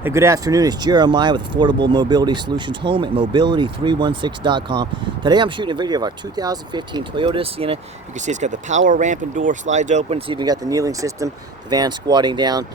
Hey, good afternoon. It's Jeremiah with Affordable Mobility Solutions, home at mobility316.com. Today I'm shooting a video of our 2015 Toyota Sienna. You can see it's got the power ramp and door slides open. It's even got the kneeling system, the van squatting down.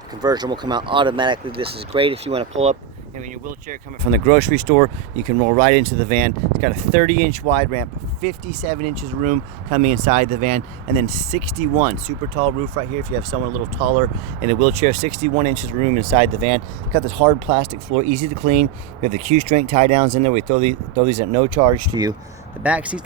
The conversion will come out automatically. This is great if you want to pull up and in your wheelchair coming from the grocery store, you can roll right into the van. It's got a 30-inch wide ramp, 57 inches room coming inside the van, and then 61 super tall roof right here if you have someone a little taller in a wheelchair. 61 inches room inside the van. It's got this hard plastic floor, easy to clean. We have the Q-string tie downs in there. We throw these at no charge to you. The back seats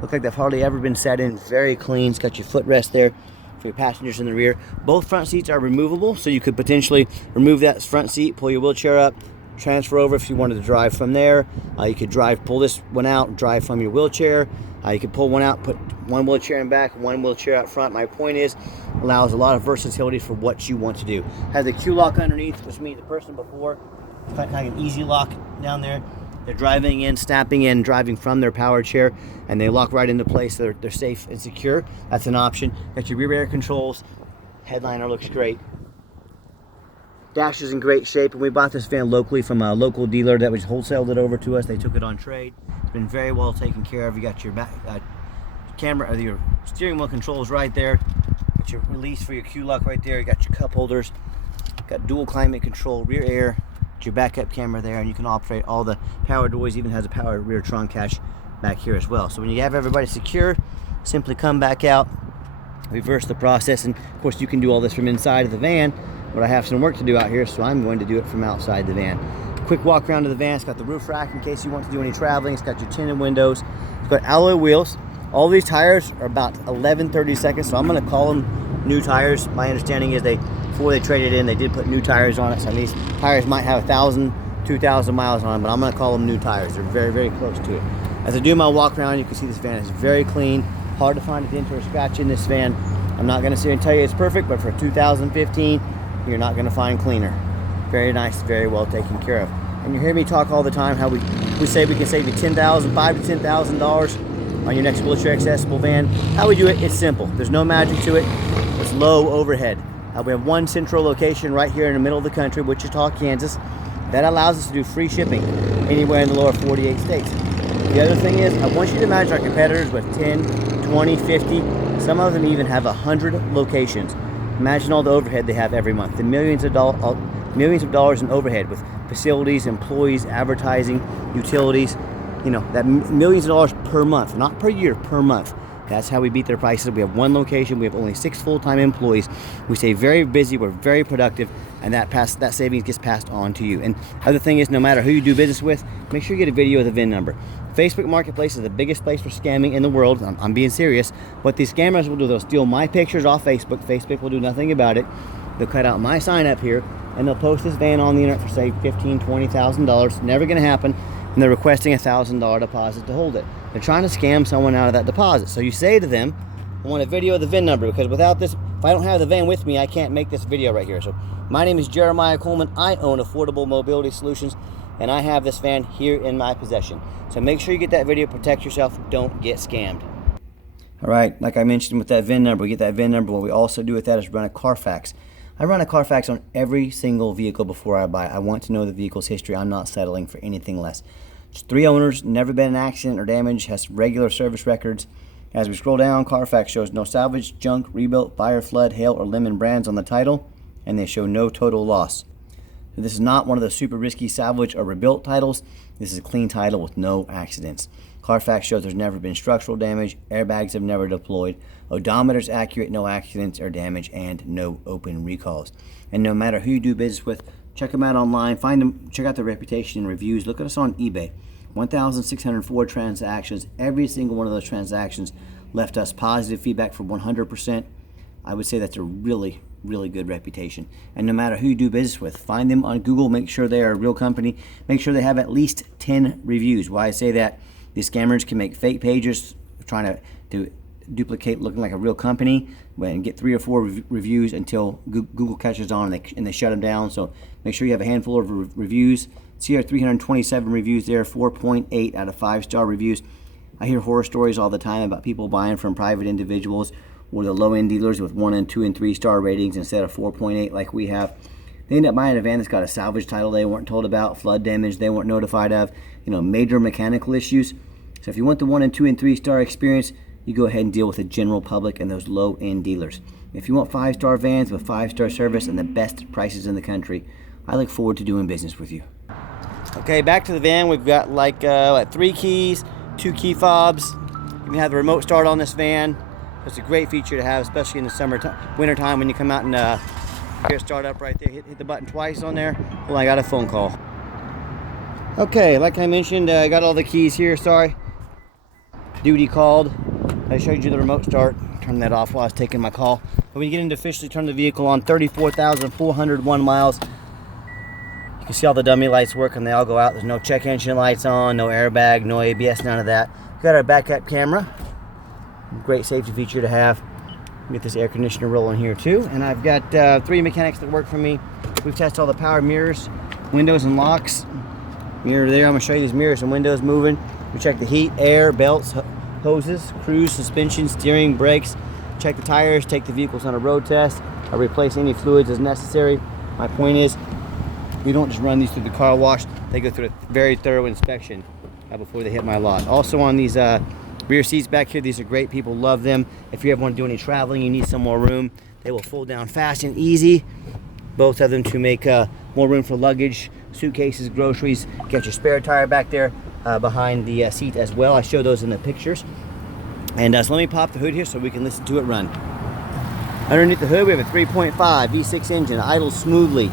look like they've hardly ever been set in. Very clean. It's got your footrest there for your passengers in the rear. Both front seats are removable, so you could potentially remove that front seat, pull your wheelchair up, transfer over if you wanted to drive from there. You could pull this one out, drive from your wheelchair. You could pull one out, put one wheelchair in back, one wheelchair out front. My point is, allows a lot of versatility for what you want to do. Has a Q-lock underneath, which means the person before, kind of an easy lock down there. They're driving in, snapping in, driving from their power chair, and they lock right into place. They're safe and secure. That's an option. Got your rear air controls. Headliner looks great. Dash is in great shape, and we bought this van locally from a local dealer that was wholesaled it over to us. They took it on trade. It's been very well taken care of. You got your back camera, or your steering wheel controls right there. Got your release for your Q-lock right there. You got your cup holders. Got dual climate control, rear air. Got your backup camera there, and you can operate all the power doors. Even has a power rear trunk catch back here as well. So when you have everybody secure, simply come back out, reverse the process, and of course you can do all this from inside of the van. But I have some work to do out here, so I'm going to do it from outside the van. Quick walk around to the van. It's got the roof rack in case you want to do any traveling. It's got your tinted windows. It's got alloy wheels. All these tires are about 11/32, so I'm going to call them new tires. My understanding is before they traded in, they did put new tires on it. So these tires might have 1,000, 2,000 miles on them, but I'm going to call them new tires. They're very, very close to it. As I do my walk around, you can see this van is very clean. Hard to find a dent or a scratch in this van. I'm not going to sit here and tell you it's perfect, but for 2015, you're not going to find cleaner. Very nice, very well taken care of. And you hear me talk all the time how we say we can save you $5,000 to $10,000 on your next wheelchair accessible van. How we do it, it's simple. There's no magic to it. It's low overhead. We have one central location right here in the middle of the country, Wichita, Kansas. That allows us to do free shipping anywhere in the lower 48 states. The other thing is, I want you to imagine our competitors with 10, 20, 50, some of them even have 100 locations. Imagine all the overhead they have every month. The millions of dollars in overhead with facilities, employees, advertising, utilities. You know, that millions of dollars per month, not per year, per month. That's how we beat their prices. We have one location. We have only 6 full-time employees. We stay very busy. We're very productive, and that savings gets passed on to you. And other thing is, no matter who you do business with, make sure you get a video of the VIN number. Facebook Marketplace is the biggest place for scamming in the world. I'm being serious. What these scammers will do, they'll steal my pictures off Facebook. Facebook will do nothing about it. They'll cut out my sign up here, and they'll post this van on the internet for, say, $15,000, $20,000. Never going to happen. And they're requesting a $1,000 deposit to hold it. They're trying to scam someone out of that deposit. So you say to them, I want a video of the VIN number, because without this, if I don't have the van with me, I can't make this video right here. So my name is Jeremiah Coleman. I own Affordable Mobility Solutions, and I have this van here in my possession. So make sure you get that video, protect yourself, don't get scammed. All right, like I mentioned with that VIN number, we get that VIN number. What we also do with that is run a Carfax. I run a Carfax on every single vehicle before I buy. I want to know the vehicle's history. I'm not settling for anything less. It's 3 owners, never been an accident or damage, has regular service records. As we scroll down, Carfax shows no salvage, junk, rebuilt, fire, flood, hail, or lemon brands on the title, and they show no total loss. So this is not one of the super risky salvage or rebuilt titles. This is a clean title with no accidents. Carfax shows there's never been structural damage, airbags have never deployed, odometer's accurate, no accidents or damage, and no open recalls. And no matter who you do business with, check them out online, find them, check out their reputation and reviews. Look at us on eBay. 1,604 transactions. Every single one of those transactions left us positive feedback for 100%. I would say that's a really, really good reputation. And no matter who you do business with, find them on Google, make sure they are a real company, make sure they have at least 10 reviews. Why I say that, these scammers can make fake pages trying to duplicate looking like a real company and get 3 or 4 reviews until Google catches on and they shut them down. So make sure you have a handful of reviews. See our 327 reviews there, 4.8 out of 5-star reviews. I hear horror stories all the time about people buying from private individuals or the low-end dealers with 1 and 2 and 3 star ratings instead of 4.8 like we have. They end up buying a van that's got a salvage title they weren't told about, flood damage they weren't notified of, major mechanical issues. So if you want the 1 and 2 and 3 star experience, you go ahead and deal with the general public and those low-end dealers. If you want 5-star vans with 5-star service and the best prices in the country, I look forward to doing business with you. Okay, back to the van. We've got like 3 keys, 2 key fobs. You can have the remote start on this van. It's a great feature to have, especially in the winter time when you come out and hear it start up right there. Hit the button twice on there. Well, I got a phone call. Okay, like I mentioned, I got all the keys here. Sorry, duty called. I showed you the remote start. Turn that off while I was taking my call. But when you get into officially turn the vehicle on, 34,401 miles. You can see all the dummy lights working. They all go out. There's no check engine lights on, no airbag, no ABS, none of that. We've got our backup camera. Great safety feature to have. Get this air conditioner rolling here too. And I've got 3 mechanics that work for me. We've tested all the power mirrors, windows and locks. Mirror there. I'm going to show you these mirrors and windows moving. We check the heat, air, belts, hoses, cruise, suspension, steering, brakes. Check the tires, take the vehicles on a road test. I replace any fluids as necessary. My point is, we don't just run these through the car wash. They go through a very thorough inspection before they hit my lot. Also on these rear seats back here, these are great. People love them. If you ever want to do any traveling, you need some more room, they will fold down fast and easy. Both of them to make more room for luggage, suitcases, groceries. Get your spare tire back there behind the seat as well. I show those in the pictures. And so let me pop the hood here so we can listen to it run. Underneath the hood, we have a 3.5 V6 engine, idles smoothly.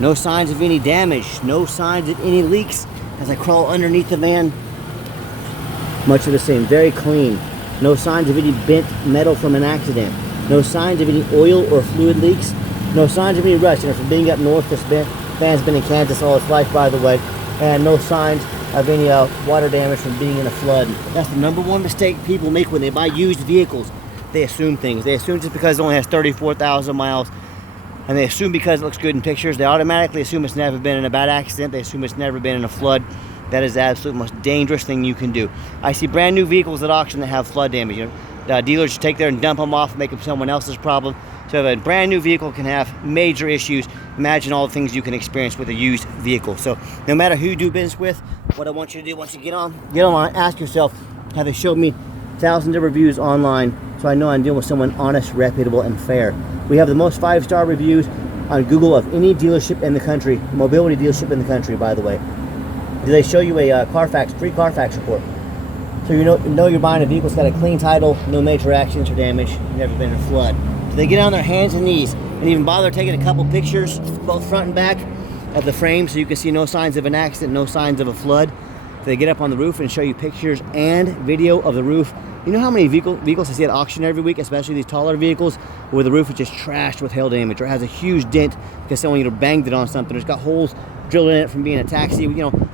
No signs of any damage, no signs of any leaks. As I crawl underneath the van, much of the same, very clean. No signs of any bent metal from an accident. No signs of any oil or fluid leaks. No signs of any rust. From being up north, this van's been in Kansas all its life, by the way. And no signs of any water damage from being in a flood. That's the #1 mistake people make when they buy used vehicles. They assume things. They assume just because it only has 34,000 miles, and they assume because it looks good in pictures, they automatically assume it's never been in a bad accident. They assume it's never been in a flood. That is the absolute most dangerous thing you can do. I see brand new vehicles at auction that have flood damage. Dealers take there and dump them off, make them someone else's problem. So if a brand new vehicle can have major issues, imagine all the things you can experience with a used vehicle. So no matter who you do business with, what I want you to do once you get online, ask yourself, have they showed me thousands of reviews online so I know I'm dealing with someone honest, reputable, and fair. We have the most 5-star reviews on Google of any dealership in the country, mobility dealership in the country, by the way. Do they show you a free Carfax report? So you know you're buying a vehicle that's got a clean title, no major accidents or damage, you've never been in a flood. Do they get on their hands and knees and even bother taking a couple pictures, both front and back, of the frame so you can see no signs of an accident, no signs of a flood? Do they get up on the roof and show you pictures and video of the roof? You know how many vehicles I see at auction every week, especially these taller vehicles, where the roof is just trashed with hail damage or has a huge dent because someone banged it on something. It's got holes drilled in it from being a taxi.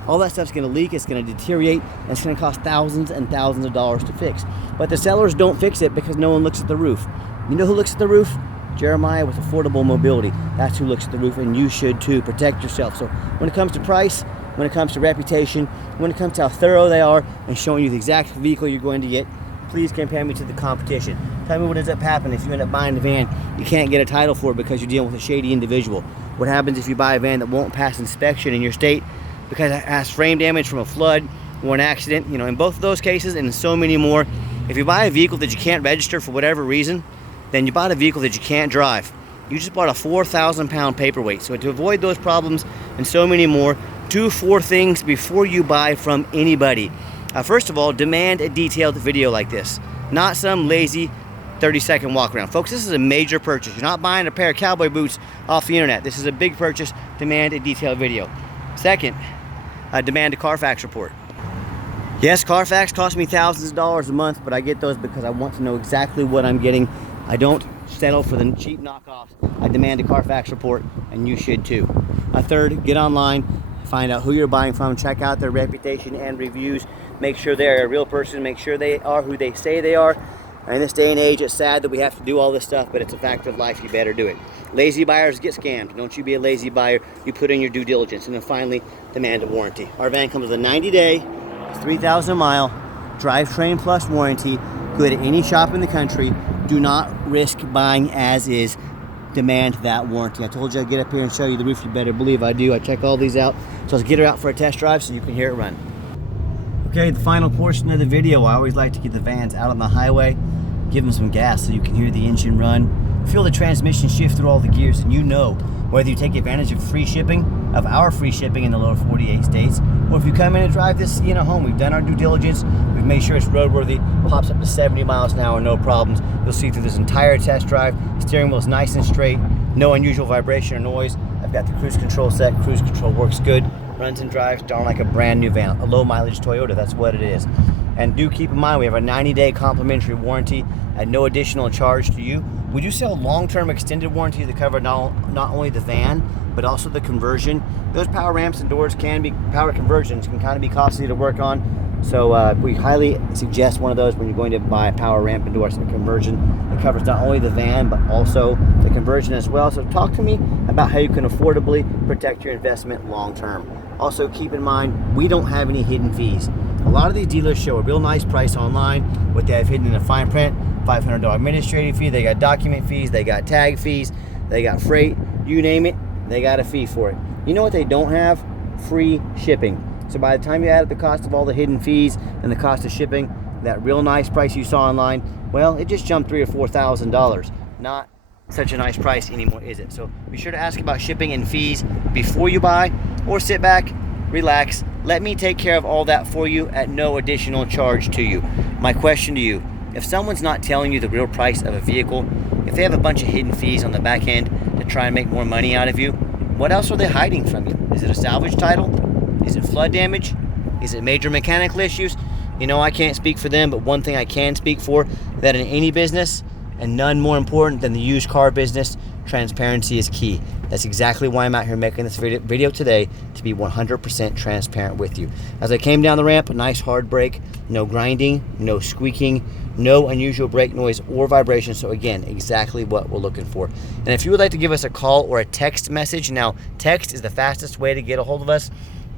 All that stuff's going to leak. It's going to deteriorate. And it's going to cost thousands and thousands of dollars to fix. But the sellers don't fix it because no one looks at the roof. You know who looks at the roof? Jeremiah with Affordable Mobility. That's who looks at the roof, and you should too. Protect yourself. So when it comes to price, when it comes to reputation, when it comes to how thorough they are and showing you the exact vehicle you're going to get, please compare me to the competition. Tell me what ends up happening if you end up buying a van, you can't get a title for it because you're dealing with a shady individual. What happens if you buy a van that won't pass inspection in your state because it has frame damage from a flood or an accident? In both of those cases and so many more, if you buy a vehicle that you can't register for whatever reason, then you bought a vehicle that you can't drive. You just bought a 4,000-pound paperweight. So to avoid those problems and so many more, do 4 things before you buy from anybody. First of all, demand a detailed video like this, not some lazy 30-second walk around. Folks, this is a major purchase. You're not buying a pair of cowboy boots off the internet. This is a big purchase. Demand a detailed video. Second, demand a Carfax report. Yes, Carfax costs me thousands of dollars a month, but I get those because I want to know exactly what I'm getting. I don't settle for the cheap knockoffs. I demand a Carfax report, and you should too. Third, get online, find out who you're buying from, check out their reputation and reviews. Make sure they're a real person. Make sure they are who they say they are. In this day and age, it's sad that we have to do all this stuff, but it's a fact of life. You better do it. Lazy buyers get scammed. Don't you be a lazy buyer. You put in your due diligence. And then finally, demand a warranty. Our van comes with a 90-day, 3,000-mile drivetrain plus warranty. Good at any shop in the country. Do not risk buying as is. demand that warranty. I told you I'd get up here and show you the roof. You better believe I do. I check all these out. So let's get her out for a test drive so you can hear it run. Okay, the final portion of the video, I always like to get the vans out on the highway, give them some gas so you can hear the engine run, feel the transmission shift through all the gears, and you know whether you take advantage of free shipping, of our free shipping in the lower 48 states, or if you come in and drive this Sienna home. We've done our due diligence, we've made sure it's roadworthy, pops up to 70 miles an hour, no problems. You'll see through this entire test drive, steering wheel's nice and straight, no unusual vibration or noise. I've got the cruise control set, cruise control works good, runs and drives darn like a brand new van, a low mileage Toyota, that's what it is. And do keep in mind, we have a 90-day complimentary warranty at no additional charge to you. We do sell long-term extended warranty that cover not only the van, but also the conversion. Those power ramps and doors can be, power conversions can kind of be costly to work on. So we highly suggest one of those when you're going to buy a power ramp and door conversion. It covers not only the van, but also the conversion as well. So talk to me about how you can affordably protect your investment long-term. Also keep in mind, we don't have any hidden fees. A lot of these dealers show a real nice price online. What they have hidden in the fine print, $500 administrative fee, they got document fees, they got tag fees, they got freight, you name it, they got a fee for it. You know what they don't have? Free shipping. So by the time you add up the cost of all the hidden fees and the cost of shipping, that real nice price you saw online, well, it just jumped $3,000 or $4,000. Not such a nice price anymore, is it? So be sure to ask about shipping and fees before you buy, or sit back, relax, let me take care of all that for you at no additional charge to you. My question to you, if someone's not telling you the real price of a vehicle, if they have a bunch of hidden fees on the back end to try and make more money out of you, what else are they hiding from you? Is it a salvage title? Is it flood damage? Is it major mechanical issues? You know, I can't speak for them, but one thing I can speak for, that in any business, and none more important than the used car business, transparency is key. That's exactly why I'm out here making this video today, to be 100% transparent with you. As I came down the ramp, a nice hard brake, no grinding, no squeaking, no unusual brake noise or vibration. So again, exactly what we're looking for. And if you would like to give us a call or a text message, now text is the fastest way to get a hold of us.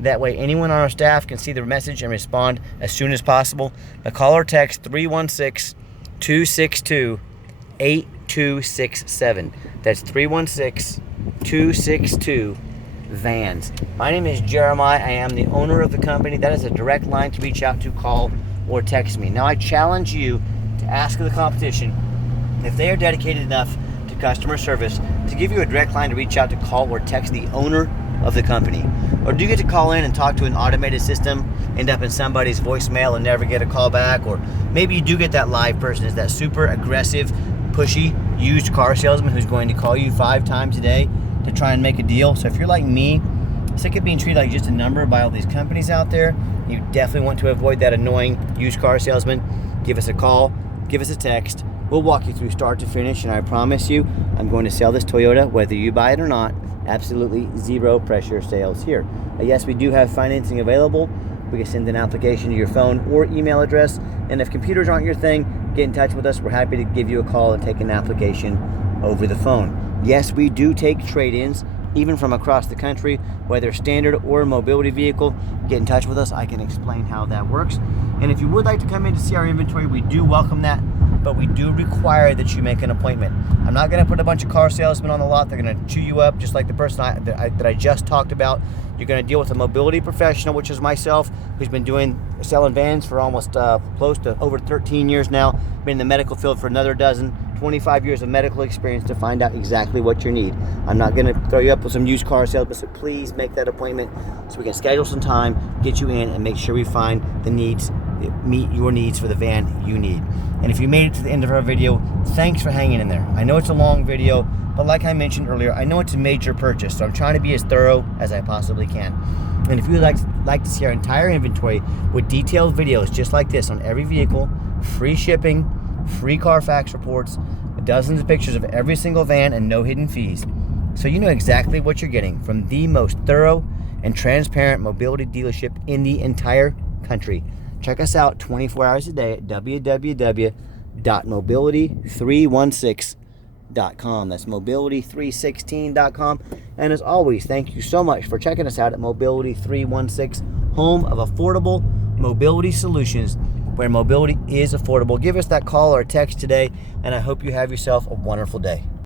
That way anyone on our staff can see the message and respond as soon as possible. A call or text 316-262-8267. That's 316-262-VANS. My name is Jeremiah. I am the owner of the company. That is a direct line to reach out to, call, or text me. Now I challenge you to ask the competition if they are dedicated enough to customer service to give you a direct line to reach out to, call, or text the owner of the company. Or do you get to call in and talk to an automated system, end up in somebody's voicemail and never get a call back? Or maybe you do get that live person, is that super aggressive, pushy used car salesman who's going to call you 5 times a day to try and make a deal. So if you're like me, sick of being treated like just a number by all these companies out there, you definitely want to avoid that annoying used car salesman, give us a call, give us a text. We'll walk you through start to finish, and I promise you, I'm going to sell this Toyota whether you buy it or not. Absolutely zero pressure sales here. Yes, we do have financing available. We can send an application to your phone or email address. And if computers aren't your thing, get in touch with us. We're happy to give you a call and take an application over the phone. Yes, we do take trade-ins, even from across the country, whether standard or a mobility vehicle. Get in touch with us. I can explain how that works. And if you would like to come in to see our inventory, we do welcome that, but we do require that you make an appointment. I'm not going to put a bunch of car salesmen on the lot. They're going to chew you up just like the person that I just talked about. You're going to deal with a mobility professional, which is myself, who's been selling vans for almost close to over 13 years now. Been in the medical field for another 25 years of medical experience to find out exactly what you need. I'm not going to throw you up with some used car salesmen, so please make that appointment so we can schedule some time, get you in, and make sure we find the needs, meet your needs for the van you need. And if you made it to the end of our video, thanks for hanging in there. I know it's a long video, but like I mentioned earlier, I know it's a major purchase, so I'm trying to be as thorough as I possibly can. And if you would like to see our entire inventory with detailed videos just like this on every vehicle, free shipping, free Carfax reports, dozens of pictures of every single van, and no hidden fees, so you know exactly what you're getting from the most thorough and transparent mobility dealership in the entire country. Check us out 24 hours a day at www.mobility316.com. That's mobility316.com. And as always, thank you so much for checking us out at Mobility 316, home of affordable mobility solutions, where mobility is affordable. Give us that call or text today, and I hope you have yourself a wonderful day.